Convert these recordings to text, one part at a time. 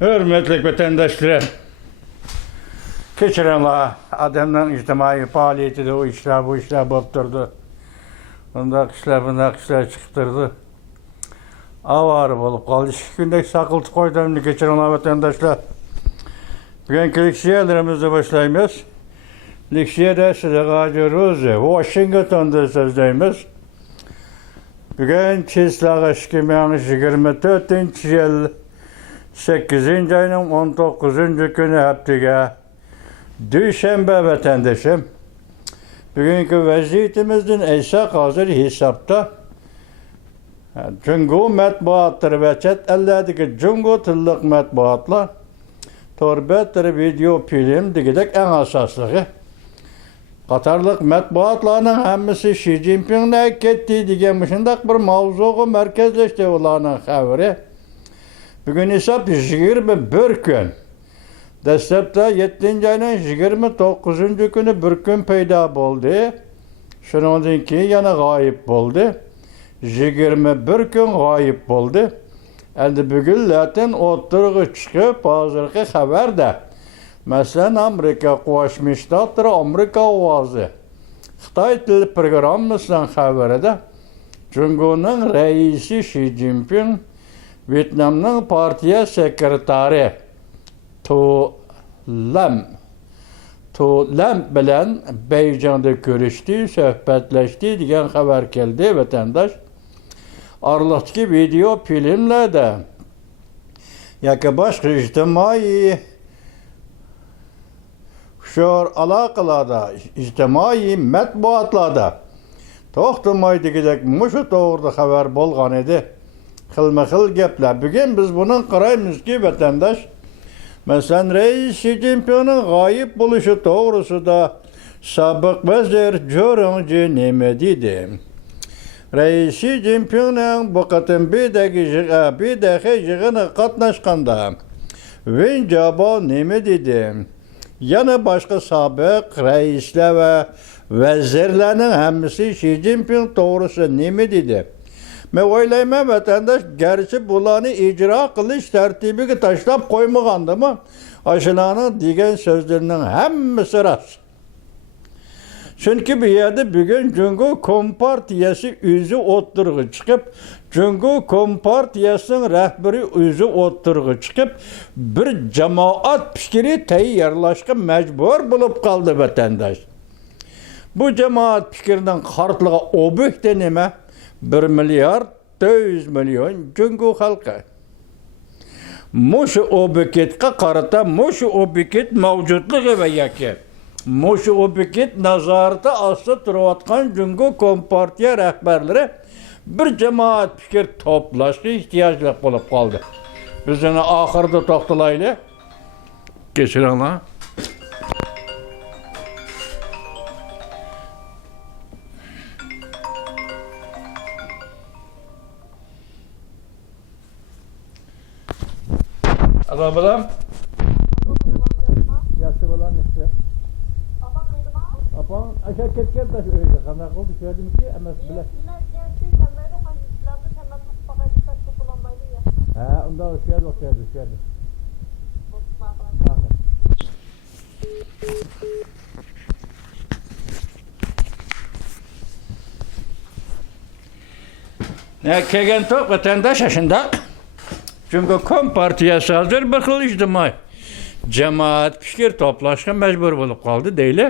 Hürmetli vatandaşlar, keçirenler, adamların içtimai faaliyeti de o işler, bu işler bulup durdu. Bundaq işler çıktırdı. Avarı bulup kaldı. 2 gündek sakıltı koydum keçirenler vatandaşlar. Bugün leksiyelerimizde başlayımız. Leksiyede size kacıyoruz. Washington'da sözleyimiz. Bugün çizlağı 2024 yıl 8. ayının 19. günü haftaga Düşenbe vatandaşım. Bugünkü vaziyetimizden esa hazır hesapta Cungo matbuatları ve chet ellerdeki Cungo tillik matbuatlar torbetleri video film digidek en asaslığı. Qatarlıq matbuatlarının hemmisi Xi Jinping'le kettiği digen bir mavzuğu merkezleşti olanın haberi. Bugün hesap 21 gün. Dastlabda 7. ayının 29. günü bir gün peyda oldu. Şundan ki yana gayip oldu. 21 gün gayip oldu. Endi bugün zaten oturuğu çıkıp hazırki haberde. Mesela Amerika Qo'shmishtattır Amerika ovozi. Xitoy tili programmasidan xabarida Jungo'nun reisi Xi Jinping Vyetnamning partiya sekretari To Lam bilan Beyjan'da görüştü, sohbetleşti degan xabar keldi vatandaş. Aralıktaki video filmlerde yoki boshqa ijtimoiy alakalarda, ijtimoiy matbuatlarda to'xtamaydigidek mushu to'g'rida xabar bo'lgan edi. Xilma-xil gaplar. Bugün biz bunun qarayımızki vatandaş, mesela Reis Xi Jinping'in gayip buluşu to'g'risida sobiq vazir Jo'rongji nima dedi? Reis Xi Jinping'in bu qatim bidagi yig'ini qatnashganda Wen Jiabao nima dedi? Yana başka sabiq reisler ve vezirlerinin hemmisi Xi Jinping doğrusu nemi dedi? Ben oylayma vatandaş gerçi bulanı icra kılış tertibi taşlap koymagandı mı? Aşılanın digen sözlerinin hemmisi rast. Çünkü bir yerde bugün Cungo Kompartiyası yüzü oturuğu çıkıp Cungo Kompartiyası'nın rehberi yüzü oturuğu çıkıp bir cemaat fikri tayyorlashga mecbur bulup kaldı vatandaş. Bu cemaat fikrinden kartlığa obük deneme 1 milyar 400 milyon Cungo halkı. Muşu obüketka karata muşu obüket mevcutluğu ve yaki. Muşu obüket nazarda aslı duruvatkan Cungo Kompartiya rehberleri bir cemaat fikir toplaştı ihtiyaçlı bulup kaldı. Biz onu ahırda toxtalaylı. Geçirenler. Adam balam. Yaşı balam işte. Apa aşağı ketken taş öyle kana oldu söyledim ki ama bile. Ha onda hoşgeldin. Ne kegen tok vatandaş yaşında. Çünkü Kompartiyası hazır bir xil ijtimoiy cemaat fikir toplaşga mecbur bulup kaldı değil.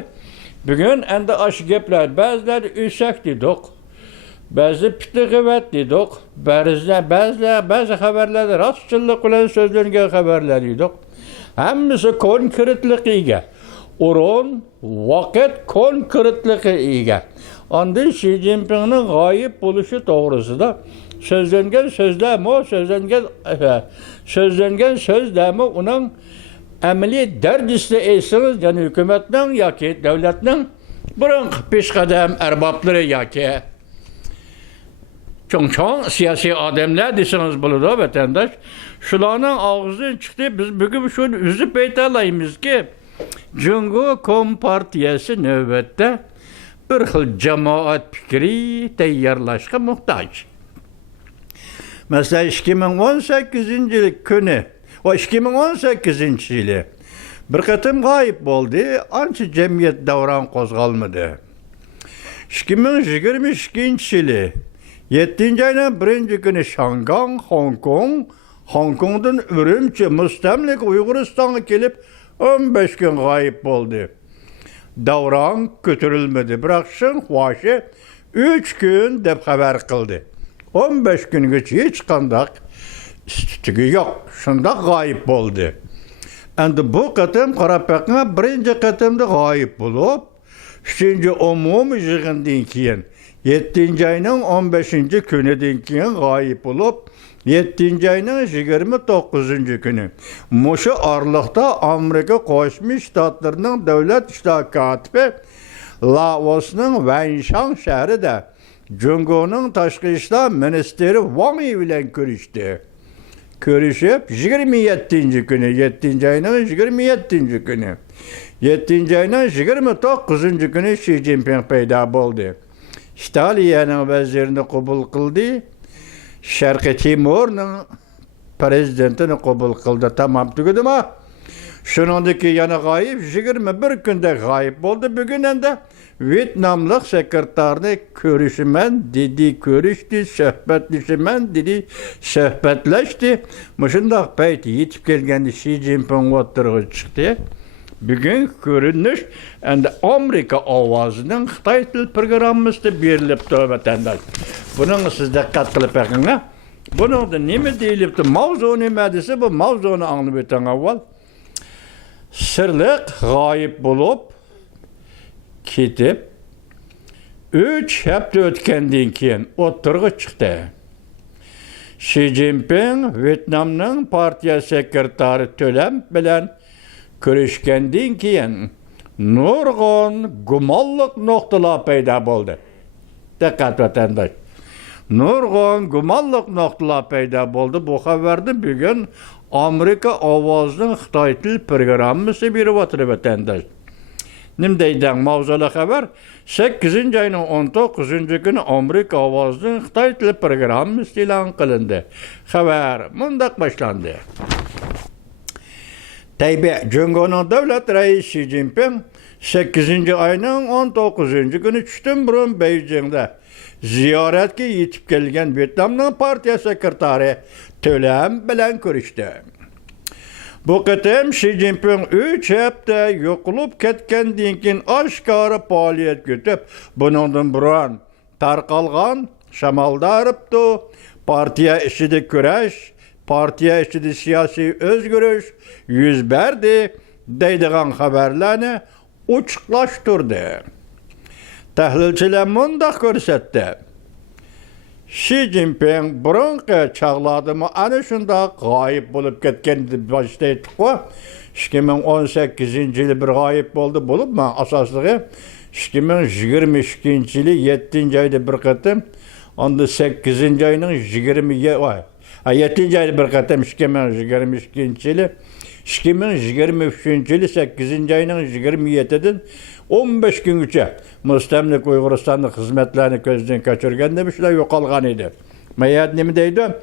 Bugün endi aşı gepler bazıları üsek dedik. Bazı pitliğivet dedik. Bazı haberlerde rastçılık bilen sözlengen haberler dedik. Hemmisi konkretliğiga. Urun, vakit konkretliğiga. Andın Xi Jinping'in gayip buluşu doğrusunda sözlengen sözlemi onun emeli derdisli eysiniz yani hükümetin ya ki devletin bırak peşkadem erbapları ya ki çok siyasi adamlar desiniz burada vatandaş şulanın ağzından çıktı biz bugün şunu üzüp eytalayımız ki Cungo Kompartiyası növbette bir xil cemaat fikri tayyorlashga muhtoj. Mesela 2018 yıl günü O 2018 yılı bir katım gayip oldu, anca cemiyet davran kozgalmadı. 2022 yılı 7. ayının 1. günü Şangan, Hong Kong'dan Ürümçi, Müstemlik Uyguristan'a gelip 15 gün gayip oldu. Davran götürülmedi. Bıraksın vaşı 3 gün dep haber kıldı. 15 gün geç hiç kandak yok. Şunda gayip oldu. Endi bu katım Karapak'a 1. katımda gayip bulup, 3. umum yığından keyin 7. ayının 15. günüden keyin gayip olup, 7. ayının 29. günü. Muşu aralıkta Amerika Koşmuş Ştatlarının devlet iştah katibi Laos'un Wenzhou şehri de Cungo'nun Taşkı İşler Ministeri Wang Yi bilen görüştü. Görüşüp 27. günü, 7. ayının 27. günü. 7. ayının 29. günü Xi Jinping peyda oldu. Staliye'nin vezirini kabul kıldı. Şarkı Timur'un prezidentini kabul kıldı. Tamam tügüdü mü? Şunundaki yana gayip 21 günde gayip oldu. Bugün de Vietnamlık sekreterini görüşümen dedi, görüştü, sohbetlişimen dedi, sohbetleşti. Muşundak peyti yetip gelgendi Xi Jinping oturuğu çıktı. Bugün görünüş, Amerika avazının Xitay Dil programımızda berilipti vatandaş. Bunun siz dikkat kılıp bakın. Bunun da nime deyilipti? Mavzu nime dese bu mavzunu anlayıp etten avval. Sırlık gayip bulup, ketip, 3 hafta ötkenden keyin oturuğa çıktı. Xi Jinping Vietnam'nın partiya sekreteri Tölem bilen görüşkenden keyin nurgun gumallık noktalar payda oldu. Dikkat vatandaş. Nurgun gumallık noktalar payda oldu. Bu haberde bugün Amerika avazının Xitay Dil programımızı bir vatırı vatandaş. Nimdeyden mavzulu haber 8. ayının 19. günü Amerika avazının Xitay Dil programımız ilan kılındı. Haber mundak başlandı. Cungo'nun devlet reisi Xi Jinping 8. ayının 19. günü düştün burun Beijing'de ziyaretke yetip gelgen Vietnam'ın partiya sekreteri Tölem bilen görüştü. Bu kıtım Xi Jinping 3 hafta yokulup ketkendiğin keyin aşkarı faaliyet götüp bunundan buran tarqalgan şamaldarıptı. Partiya işidi küreş, partiya işidi siyasi özgürüş yüz berdi deydiğen haberlerini uçuklaştırdı. Tahlilçiler mundaq görsetti. Xi Jinping burunqi çağladımı ana şunda gayip bulup ketkendi başlaydık o. 2018 yılı bir gayip oldu bulup mu asaslığı 2022 yılı 7. ayda bir katım onda 8. ayının 7. ayda bir katım 2022 yılı 2023 yılı 8. ayının 27'den 15 gün üçe Müstemlik Uyguristan'ın hizmetlerini gözden kaçırgen demişler yok algan idi. Meyad nemi deydi?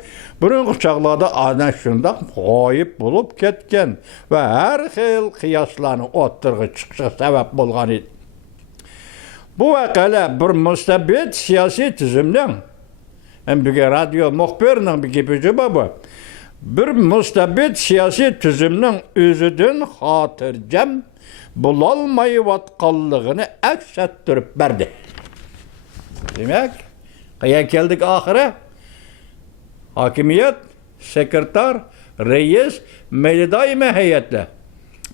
Bunun çağlarda ana şunda gayip bulup ketken ve her xil kıyaslarını oturgu çıkışa sebep bulgan idi. Bu vakale bir müstebit siyasi tüzümden hem bir radyo muhbirinin bir gibici bu. Bir müstebit siyasi tüzümden özüdün hatırcam bulalmayıvatqanlığını aks ettirip berdi. Demek, kaya geldik ahire, hakimiyet, sekreter, reis, meydaime heyetle.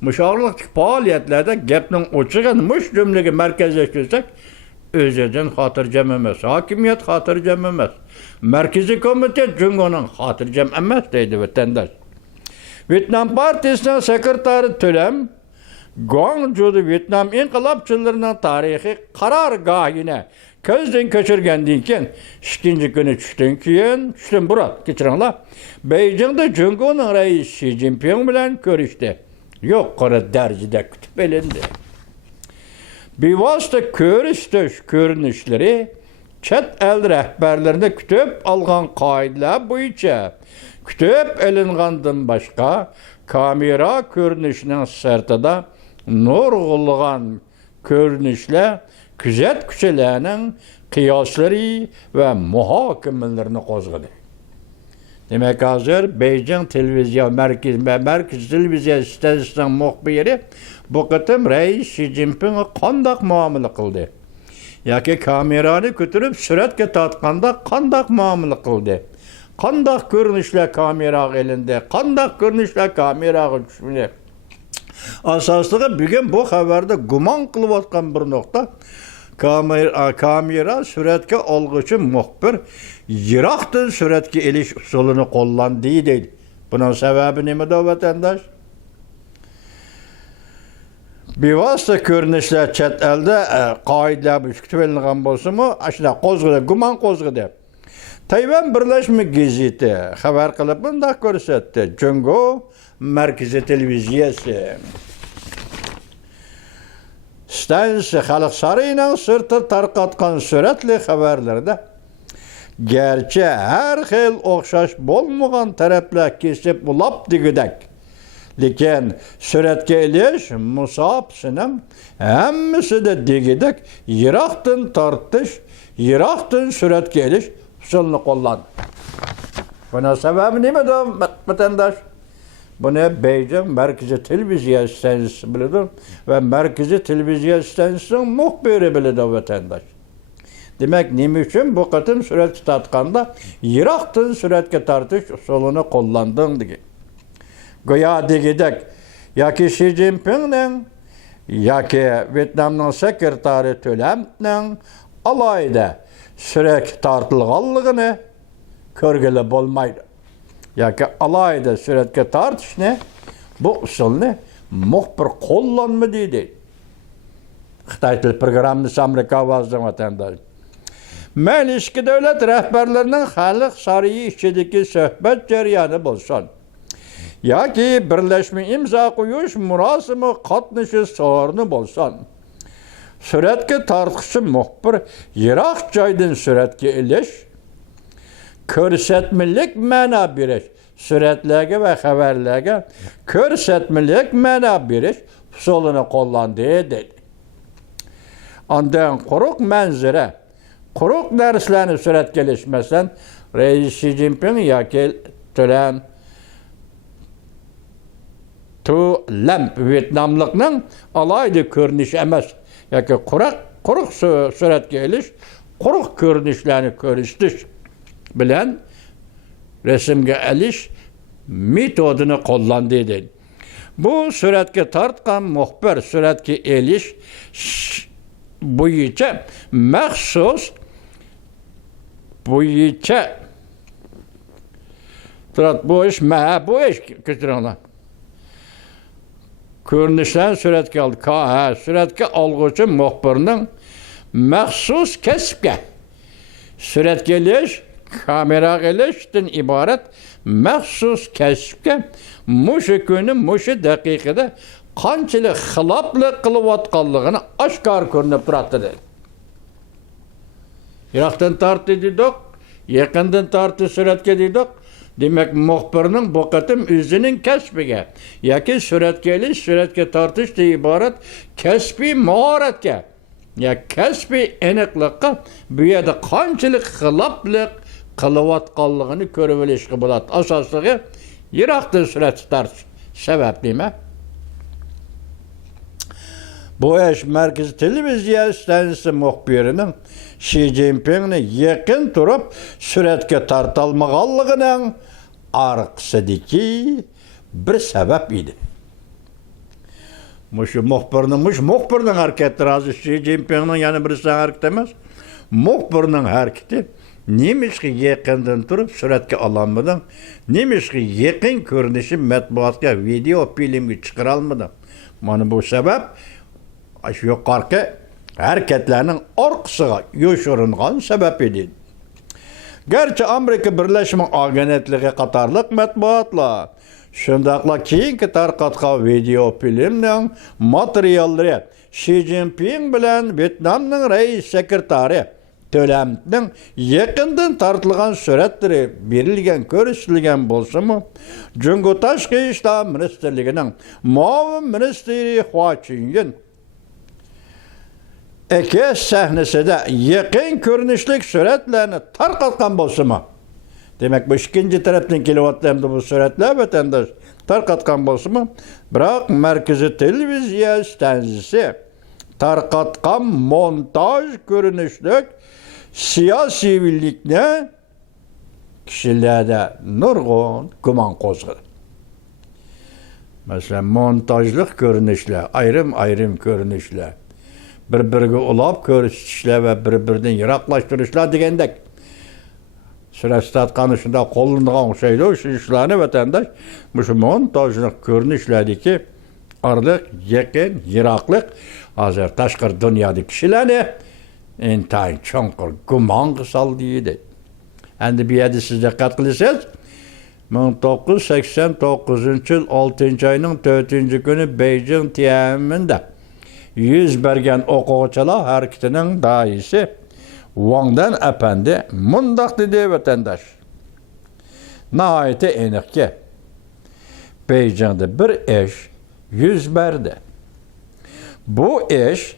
Müşavirlik faaliyetlerde gepnin uçuğunmuş cümlegi merkezleştirsek, özeden hatırcam emez, hakimiyet hatırcam emez, merkezi komite Cungo'nun hatırcam emez deydi vatandaş. Vietnam Partisi'nin sekreteri Tölem, Guangzhou'da Vietnam inkılapçılarının tarihi karargahine közden köçürgendiğin keyin 2. günü düştün keyin düştün burat geçirenler Beijing'de Cungo'nun reisi Xi Jinping bilen görüştü. Yukarı derecede kütüp elindi. Bir vasıta görünüşleri çet el rehberlerinde kütüp algan kaideler boyunca Kütüp elingandan başka kamera görünüşünün sırtıda nurgulgan görünüşle küzet küçelerinin kıyasları ve muhakemelerini kozgadı. Demek hazır Beijing televizyon merkez televizyon sitesinin muhbiri bu kıtım Reis Xi Jinping'e kandak muamele kıldı. Yaki kamerani götürüp süratke tatqanda kandak muamele kıldı. Kandak görünüşle kamera elinde, kandak görünüşle kamera düşmüne. Asaslığı bugün bu haberde guman kılıp atkan bir nokta. Kamera süratke algıcı muhbir yıraktın süratke eliş usulunu kullandığı değil. Bunun sebebi ne mi de vatandaş? Bir vasıta görünüşler çet elde kaideler kütüphenelerden bolsa mu? Aşağıda kozgudu, guman kozgudu. Tayvan Birleşme Gazeti haber kılıp bunda görsetti. Cungo Merkezi Televizyesi. Stansiya Xalq Sarayı'nın sırtı tarqatqan süratli haberlerde gerçi her xil oxşaş bolmagan taraflar kesip ulap digidek. Lekin süratga elish musab sinem hammasi de digidek yiroqdan tortish, yiroqdan süratga elish usulini qo'llandi. Buna sebebi nima da vatandaş? Bunu Beijing Merkezi Televizyon Stansiyasi biladi ve Merkezi Televizyon Stansiyasining muhbiri biladi vatandaş. Demek nima uchun bu qatim surat tatqanda yiroqdan suratga tortish usulini qo'llanding degan. Goya degidek yoki Xi Jinpingning yoki Vyetnamning sekretari To'lamning alayda surat tortilganligini ko'rgili bo'lmaydi. Yoki alayda suratga tortishni bu usulni muxbir qo'llanma deydi. Xitoy til programmasi Amerika ovozidan vatandosh. Men ichki davlat rahbarlarining Xalq Sarayi ichidagi suhbat jarayoni bo'lsin yoki birlashma imzo qo'yish murosimi qatnashish so'rini bo'lsin. Suratga tortqichi muxbir yiroq joydan suratga elish, ko'rsatmalik ma'no berish, suratlarga va xabarlarga ko'rsatmalik ma'no berish usulini qo'llandi dedi. Ondan quruq manzara, quruq narsalarni suratga ilishmasan, Reis Xi Jinping yoki To'lam Vyetnamlikning alayda ko'rinishi emas, yoki quruq suratga elish, quruq ko'rinishlarni ko'rsatish bilan resimga elish metodini qo'llandi dedi. Bu suratga tortgan muxbir suratga elish bo'yicha maxsus bu ish ko'chiringlar. Ko'rinishdan suratga oldi. Suratga olg'uvchi muxbirning maxsus kasbga suratga elish, kamera elishdan iborat maxsus kasbga mushu kuni, mushu daqiqada qanchalik xiloflik qilayotganligini oshkor ko'rinib turadi dedi. Yiroqdan tortdi dedik, yaqindan tortdi suratga dedik. Demek muxbirning bu qatim o'zining kasbiga yoki suratga elish, suratga tortish de iborat kasbiy mahoratga ya kasbiy aniqlikqa bu yerda qanchalik xiloflik qilayotganligini ko'rib olishga bo'ladi. Asosligi yiroqdan suratga tortish sabab nima? Bu ish Merkez Televizyon stansiyasi muxbirining Xi Jinpingni yaqin turib suratga tortilmaganligining arkasındaki bir sebep idi. Muxbirning hareketleri hazır Xi Jinping'nin yani birisi hareket emez. Muxbirning hareketi nemişki yaqindan turib suratga olanmadan, nemişki yaqin ko'rinishi matbuotga video filmga chiqara olmadan. Mana bu sebep shu yuqorqi hareketlerinin orqasiga yoshiringan sebep idi. Gerçi Amerika Birleşmiş Agentligi qatorliq matbuotlar shundaqla keyingi tarqatgan video filmning materiallari Xi Jinping bilan Vyetnamning rais sekretari Tölem'nin yakından tartılgan suretleri berilgen, körüstülgen bolsa mı? Cungo Taşkı İşler Ministerliğinin muavin ministeri Hua Chunying eke sahnesinde yakın görünüşlük suretlerini tarqatkan bolsa mı? Demek bu ikinci taraftan kilovatlarında bu suretler vatandaş tarqatkan bolsa mı? Bırak merkezi televizyon stansiyası tarqatkan montaj görünüşlük siyasi birlikne kişilerde nurgun güman qozğadı. Mesela montajlık görünüşler, ayrım görünüşler, bir-biriga ulab ko'rsatishlar ve bir-biridan yiroqlashtirishlar degandek suratdan shunda qo'llanadigan o'xshaydi o'sha ishlarni vatandosh shu montajlik ko'rinishlardagi orliq, yaqin, yiroqlik hozir tashqi dunyodagi kishilarni intayin chonqur gumon qildi deydi. Endi bu yerda siz diqqat qilsangiz 1989-yil 6-oyning 4-kuni Beijing Tiananmen'da yüz bergen o'quvchilar harakatining daisi Wangdan Efendi mundaq dedi vatandaş. Nihayeti aniqki Beijing'de bir ish yüz berdi. Bu ish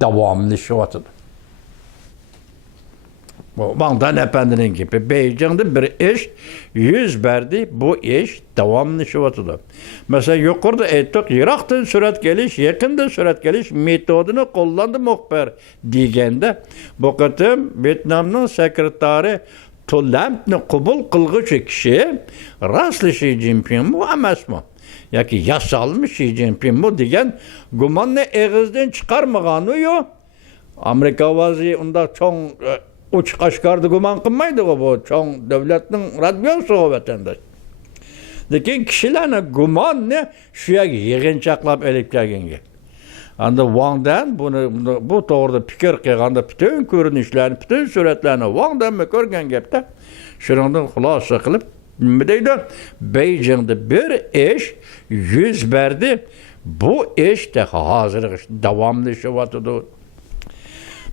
davomlashyapti. Wangdan Efendi'nin gibi Beijing'de bir ish yüz berdi. Bu ish davomlashyapti. Mesela yuqorida aytdik, yiroqdan surat kelish, yaqindan surat kelish metodini qo'llandi muxbir deganda, bu qatim Vyetnamning sekretari To'lampni qabul qilguvchi kishi rasli Xi Jinping bu emasmi? Yoki yasalmi Xi Jinping bu degan gumonni og'izdan chiqarmagani yo'q. Amerika vazi unda cho'ng uch qashqarni gumon qilmaydi bu cho'ng davlatning radiosi vatandosh. Lekin kishilarni gumonni shu yerga yig'inchoqlab olib kelganga. Anda Wangdan bu to'g'rida fikr qilganda butun ko'rinishlarni, butun suratlarni Wangdanmi ko'rgan gapda shundan xulosa qilib nima deydi? Beijingda bir ish yuz berdi. Bu ish de hozir davomlashyapti.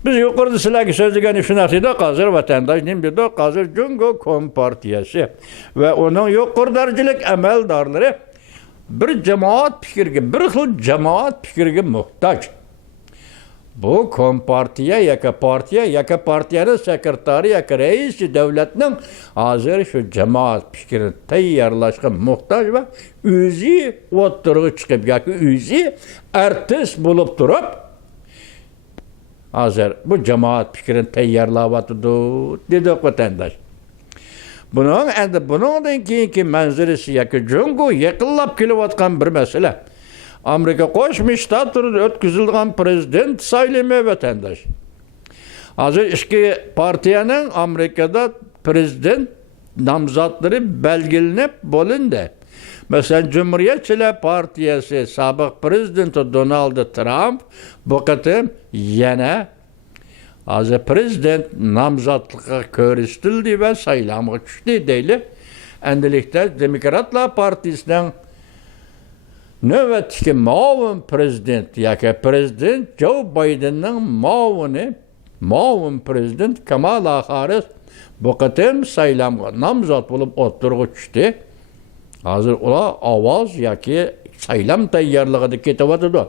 Biz yuqorida sizlarga so'zlagan shunaqa edi, hozir vatandosh nima dedi? Hozir Jungo Kompartiyasi va uning yuqori darajalik amaldorlari bir jamoat fikriga, bir xil jamoat fikriga muhtoj. Bu Kompartiya yoki partiyaning sekretari yoki raisi davlatning hozir shu jamoat fikrini tayyorlashga muhtoj va o'zi o'tirg'i chiqib yoki o'zi artist bo'lib turib hozir bu jamoat fikrini tayyorlayapti dedi vatandosh. Bundan keyingi manzarasi yoki Jungo yaqinlab kelayotgan bir masala. Amerika Qo'shma Shtatlarida o'tkazilgan prezident saylami vatandosh. Hozir ikki partiyaning Amerikada prezident nomzodlari belgilanib bo'lindi. Mesela Cumhuriyetçiler Partiyasi sobiq prezidenti Donald Trump bu qatim yana hozir prezident nomzodligiga ko'rsatildi va saylamga tushdi deyli. Endilikda Demokratlar Partiyasining navbatdagi muavin prezident yoki prezident Joe Bidenning muavin prezident Kamala Harris bu qatim saylamga nomzod bo'lib o'tirg'i tushdi. Hozir ular ovoz yoki saylam tayyorligida ketyapti.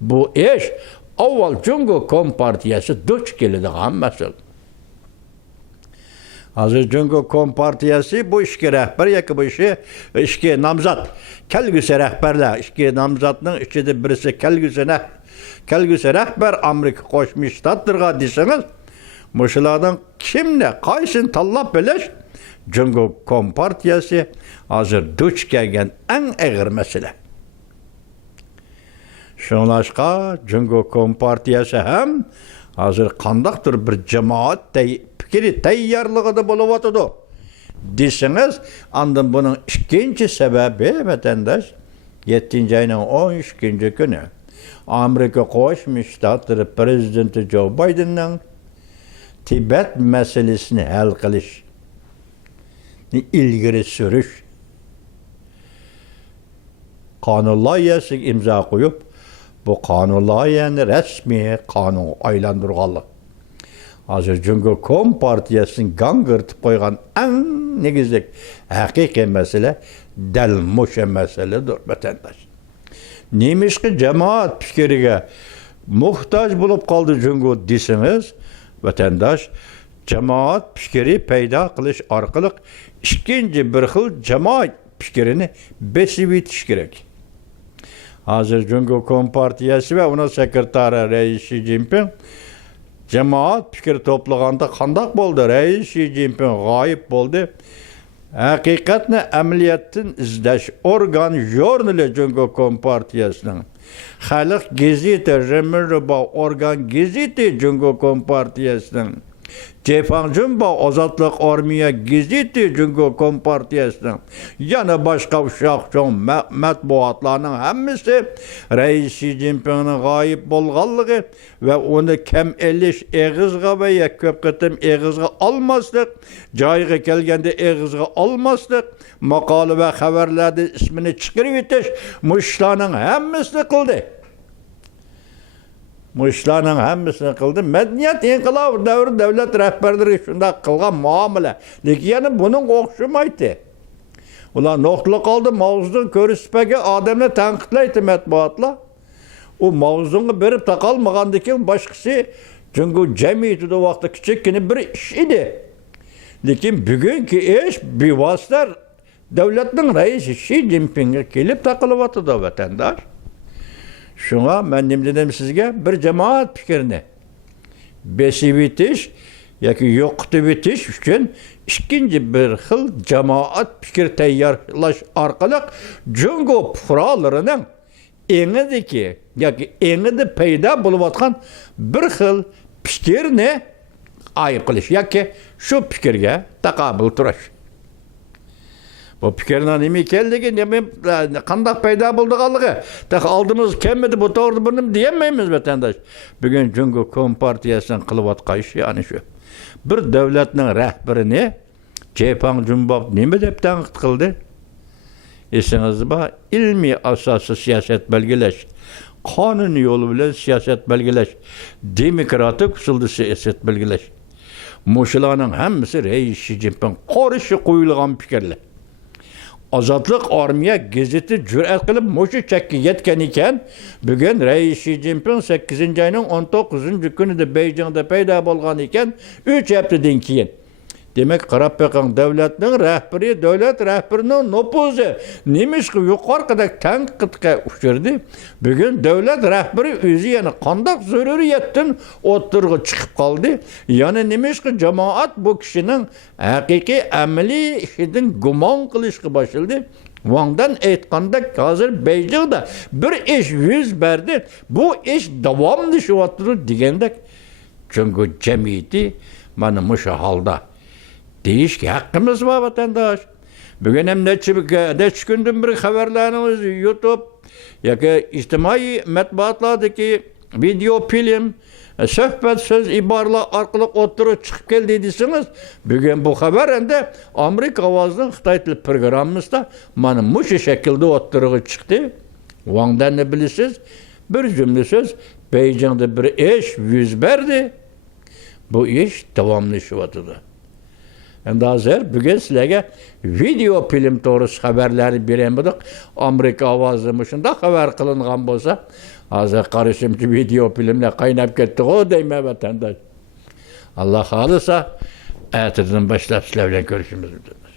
Bu ish avval Jungo Kompartiyasi duch keladigan masala. Hozir Jungo Kompartiyasi bu ishga rahbar yoki bu ishga nomzod kelgusi rahbarlar, ishga nomzodning ichida birisi kelgusi rahbar Amerika Qo'shma Shtatlarga desangiz, mushulardan kimni qaysini tanlab bilish Jungo Kompartiyasi hozir duch kelgan eng og'ir masala. Shunlashqa Jungo Kompartiyasi ham hozir qandaqdir bir jamoat fikri tayyorligida bo'layotdi. Desangiz, andan buning ikkinchi sababi vatandosh 7-oyning 12-kuni Amerika Qo'shma Shtatlari prezidenti Joe Bidenning Tibet masalasini hal qilish ilgari surish qonun loyihasiga imzo qo'yib, bu qonun loyihasini rasmiy qonun aylantirganlik. Hazır Cungo Kompartiyasının gangırtıp koygan en negizlik hakiki mesele dal muşa meseledir vatandaş. Neymiş ki cemaat fikriga muhtaç bulup kaldı Cungo desiniz vatandaş, cemaat fikri payda kılış arkalık ikinci bir xil cemaat fikrini besip etiş gerek. Hazır Cungo Kompartiyası ve ona sekreteri Reis Xi Jinping cemaat fikri toplaganda kandak boldu. Reis Xi Jinping gayip boldu. Hakikatni ameliyatın izleş organ jurnali Cungo Kompartiyasının. Xalq gazete Remirba organ gazete Cungo Kompartiyasının. Ceyfancımba Azatlık Armiya gazete Cungo Kompartiyasının. Yana başka uşaqçon matbuatlarının hemmisi Reis Xi Jinping'in gayip bolğanlığı ve onu kem eliş eğizga veya köp kıtım eğizga almaslık, cayıga kelgende eğizga almaslık, makalı ve haberlerde ismini çıkırıp etiş, muşlarının hemmisini kıldı. Bu işlerin hemmisini kıldı. Medeniyet inkılabı devri devlet rehberleri şunda kılgan muamele. Lekin yani bunun okşumaydı. Ulan noktulu kaldı mavzun körüspege adamla tenkitlaydı metbuatla. O mavzunu berip takalmagandaki başkası çünkü cemiyeti de vakti küçükken bir iş idi. Lekin bugünkü iş bir vasıtlar devletin reisi Xi Jinping'e gelip takılıvatı da vatandaş. Şuna ben dedim sizge bir cemaat fikrini besip etiş yoki yo'qitib etish uchun ikinci bir xil cemaat fikir tayyorlash orqali Cungo fuqarolarining engidagi yoki engida paydo bo'layotgan bir xil fikrni ayib qilish yoki shu fikrga taqobil turish. Bu fikirden nemi keldi nemi kandak payda bulduğalığı. Tak aldığımız kemmedi bu doğru bunu diyemeyimiz vatandaş. Bugün Cungo Kompartiyasının kılıvat kayışı yani şu. Bir devletin rehberini Ceypan Cumbab nemi dep tanqit kıldı? Esiniz ba ilmi asası siyaset belgeleş. Kanun yolu bilen siyaset belgeleş. Demokratik usulda siyaset belgeleş. Muşularının hemmisi Reis Xi Jinping qarışı qoyulgan fikirler. Azatlık Armiya gazeti cüret kılıp moşu çekki yetken iken bugün Reis Xi Jinping 8. ayının 19. günü de Beijing'de payda bolgan iken 3 haftadan keyin. Demek qarab bakan devletinin rehberi, devlet rehberinin nopuzu nemiş ki yukarıda tenkitke uçurdu. Bugün devlet rehberi özü yani kandak züruriyetten oturgu çıkıp kaldı. Yani nemiş ki cemaat bu kişinin hakiki ameli işinin guman kılışkı başladı. Wang'dan aytganda hazır Beijing'de bir iş yüz verdi. Bu iş devamlı şu oturur degandek. Çünkü cemiyeti mana muşu halda. Değişki hakkımız var vatandaş. Bugün hem neçe gündür bir haberleriniz YouTube yoki ijtimoiy matbuotlardagi video film, sohbet söz ibarlar orqali o'tirib chiqib keldi desiniz. Bugün bu haber endi Amerika ovozning Xitoy tili programmasida mana mushu shaklda o'tirib chiqdi. Wang'dan ne bilasiz? Bir cümle söz Beijing'de bir iş yüz verdi. Bu iş davamlashyapti. Endi hazır bugün sizlarga video film to'g'risida xabarlarni berem edik. Amerika ovozi shunda xabar qilingan bo'lsa, hozir qarashimcha video filmlar qaynab ketdi-ku deyman vatandosh. Alloh xolisa, ertadan boshlab sizlar bilan ko'rishimiz mumkin.